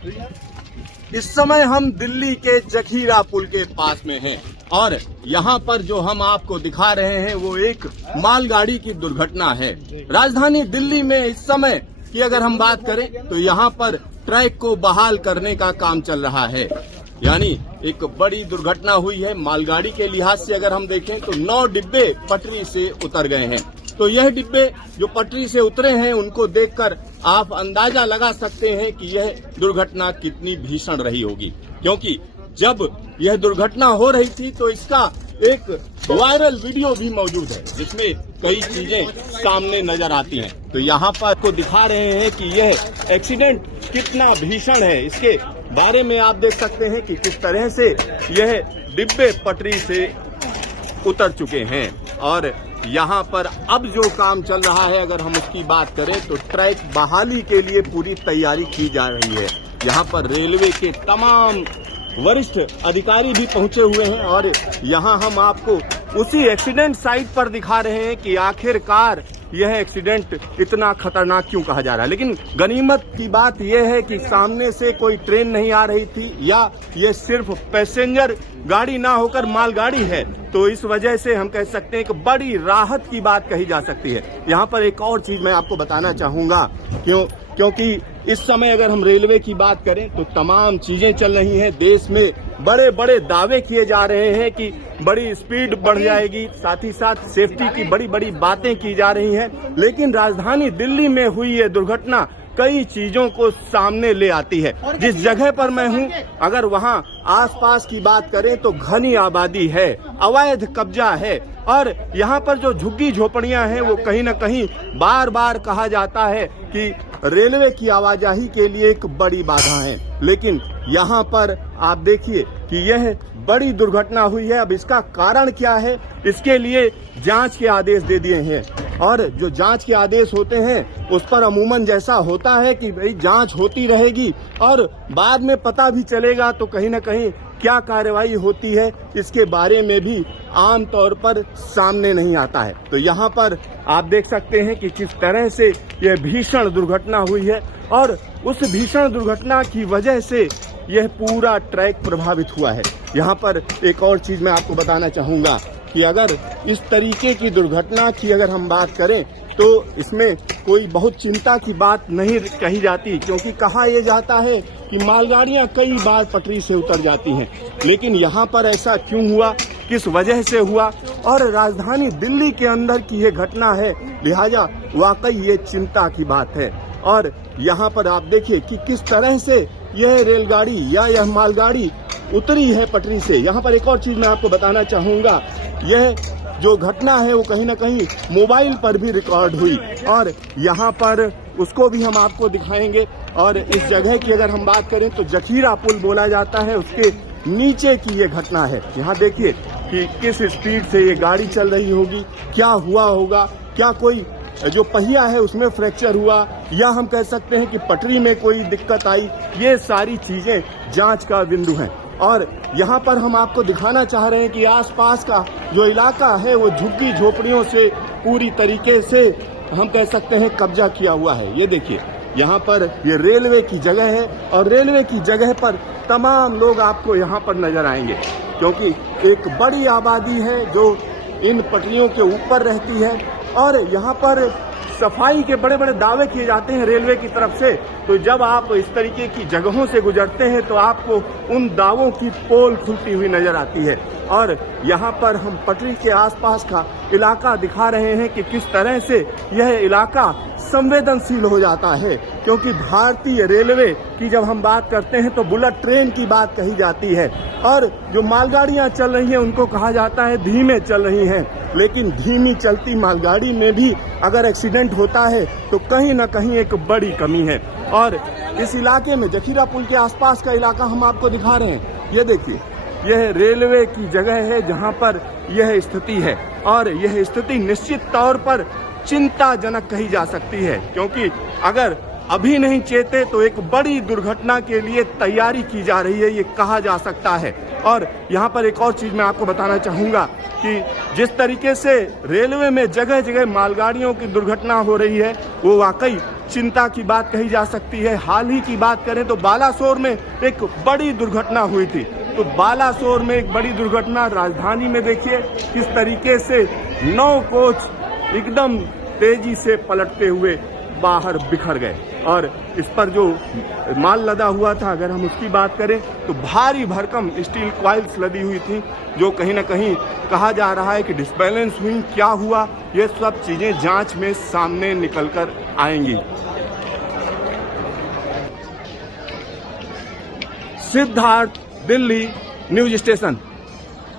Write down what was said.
इस समय हम दिल्ली के जखीरा पुल के पास में हैं और यहाँ पर जो हम आपको दिखा रहे हैं वो एक मालगाड़ी की दुर्घटना है। राजधानी दिल्ली में इस समय की अगर हम बात करें तो यहाँ पर ट्रैक को बहाल करने का काम चल रहा है, यानी एक बड़ी दुर्घटना हुई है। मालगाड़ी के लिहाज से अगर हम देखें तो 9 डिब्बे पटरी से उतर गए हैं। तो यह डिब्बे जो पटरी से उतरे हैं उनको देखकर आप अंदाजा लगा सकते हैं कि यह दुर्घटना कितनी भीषण रही होगी, क्योंकि जब यह दुर्घटना हो रही थी तो इसका एक वायरल वीडियो भी मौजूद है जिसमें कई चीजें सामने नजर आती हैं। तो यहाँ पर आपको दिखा रहे हैं कि यह एक्सीडेंट कितना भीषण है। इसके बारे में आप देख सकते हैं कि किस तरह से यह डिब्बे पटरी से उतर चुके हैं और यहाँ पर अब जो काम चल रहा है अगर हम उसकी बात करें तो ट्रैक बहाली के लिए पूरी तैयारी की जा रही है। यहाँ पर रेलवे के तमाम वरिष्ठ अधिकारी भी पहुंचे हुए हैं और यहाँ हम आपको उसी एक्सीडेंट साइट पर दिखा रहे हैं कि आखिरकार यह एक्सीडेंट इतना खतरनाक क्यों कहा जा रहा है। लेकिन गनीमत की बात यह है कि सामने से कोई ट्रेन नहीं आ रही थी या ये सिर्फ पैसेंजर गाड़ी ना होकर मालगाड़ी है, तो इस वजह से हम कह सकते हैं कि बड़ी राहत की बात कही जा सकती है। यहाँ पर एक और चीज मैं आपको बताना चाहूंगा, क्योंकि इस समय अगर हम रेलवे की बात करें तो तमाम चीजें चल रही हैं। देश में बड़े बड़े दावे किए जा रहे हैं कि बड़ी स्पीड बढ़ जाएगी, साथ ही साथ सेफ्टी की बड़ी बड़ी बातें की जा रही हैं। लेकिन राजधानी दिल्ली में हुई ये दुर्घटना कई चीजों को सामने ले आती है। जिस जगह पर मैं हूं, अगर वहां आसपास की बात करें तो घनी आबादी है, अवैध कब्जा है और यहाँ पर जो झुग्गी झोपड़ियां हैं वो कहीं न कहीं बार बार कहा जाता है कि रेलवे की आवाजाही के लिए एक बड़ी बाधा है। लेकिन यहाँ पर आप देखिए कि यह बड़ी दुर्घटना हुई है। अब इसका कारण क्या है, इसके लिए जांच के आदेश दे दिए हैं और जो जांच के आदेश होते हैं उस पर अमूमन जैसा होता है कि भाई जांच होती रहेगी और बाद में पता भी चलेगा तो कहीं न कहीं क्या कार्रवाई होती है इसके बारे में भी आम तौर पर सामने नहीं आता है। तो यहाँ पर आप देख सकते हैं कि किस तरह से यह भीषण दुर्घटना हुई है और उस भीषण दुर्घटना की वजह से यह पूरा ट्रैक प्रभावित हुआ है। यहाँ पर एक और चीज मैं आपको बताना चाहूंगा कि अगर इस तरीके की दुर्घटना की अगर हम बात करें तो इसमें कोई बहुत चिंता की बात नहीं कही जाती, क्योंकि कहा यह जाता है कि मालगाड़ियां कई बार पटरी से उतर जाती हैं। लेकिन यहाँ पर ऐसा क्यों हुआ, किस वजह से हुआ और राजधानी दिल्ली के अंदर की ये घटना है, लिहाजा वाकई ये चिंता की बात है। और यहाँ पर आप देखिए कि किस तरह से यह रेलगाड़ी या यह मालगाड़ी उतरी है पटरी से। यहाँ पर एक और चीज मैं आपको बताना चाहूंगा, यह जो घटना है वो कहीं ना कहीं मोबाइल पर भी रिकॉर्ड हुई और यहाँ पर उसको भी हम आपको दिखाएंगे। और इस जगह की अगर हम बात करें तो जखीरा पुल बोला जाता है, उसके नीचे की ये घटना है। यहाँ देखिए कि किस स्पीड से ये गाड़ी चल रही होगी, क्या हुआ होगा, क्या कोई जो पहिया है उसमें फ्रैक्चर हुआ या हम कह सकते हैं कि पटरी में कोई दिक्कत आई। ये सारी चीजें जांच का बिंदु हैं और यहाँ पर हम आपको दिखाना चाह रहे हैं कि आसपास का जो इलाका है वो झुग्गी झोपड़ियों से पूरी तरीके से हम कह सकते हैं कब्जा किया हुआ है। ये देखिए यहाँ पर ये रेलवे की जगह है और रेलवे की जगह पर तमाम लोग आपको यहाँ पर नजर आएंगे, क्योंकि एक बड़ी आबादी है जो इन पटरियों के ऊपर रहती है और यहाँ पर सफाई के बड़े बड़े दावे किए जाते हैं रेलवे की तरफ से। तो जब आप इस तरीके की जगहों से गुजरते हैं तो आपको उन दावों की पोल खुलती हुई नजर आती है। और यहाँ पर हम पटरी के आसपास का इलाका दिखा रहे हैं कि किस तरह से यह इलाका संवेदनशील हो जाता है, क्योंकि भारतीय रेलवे की जब हम बात करते हैं तो बुलेट ट्रेन की बात कही जाती है और जो मालगाड़ियां चल रही हैं उनको कहा जाता है धीमे चल रही हैं। लेकिन धीमी चलती मालगाड़ी में भी अगर एक्सीडेंट होता है तो कहीं ना कहीं एक बड़ी कमी है। और इस इलाके में जखीरा पुल के आसपास का इलाका हम आपको दिखा रहे हैं। ये देखिए, यह रेलवे की जगह है जहां पर यह स्थिति है और यह स्थिति निश्चित तौर पर चिंताजनक कही जा सकती है, क्योंकि अगर अभी नहीं चेते तो एक बड़ी दुर्घटना के लिए तैयारी की जा रही है, ये कहा जा सकता है। और यहाँ पर एक और चीज मैं आपको बताना चाहूंगा कि जिस तरीके से रेलवे में जगह जगह मालगाड़ियों की दुर्घटना हो रही है वो वाकई चिंता की बात कही जा सकती है। हाल ही की बात करें तो बालासोर में एक बड़ी दुर्घटना हुई थी। तो बालासोर में एक बड़ी दुर्घटना, राजधानी में देखिए किस तरीके से 9 कोच एकदम तेजी से पलटते हुए बाहर बिखर गए। और इस पर जो माल लदा हुआ था, अगर हम उसकी बात करें तो भारी भरकम स्टील कॉइल्स लदी हुई थी, जो कहीं ना कहीं कहा जा रहा है कि डिसबैलेंस हुई। क्या हुआ, ये सब चीजें जांच में सामने निकल कर आएंगी। Siddharth, Delhi news station.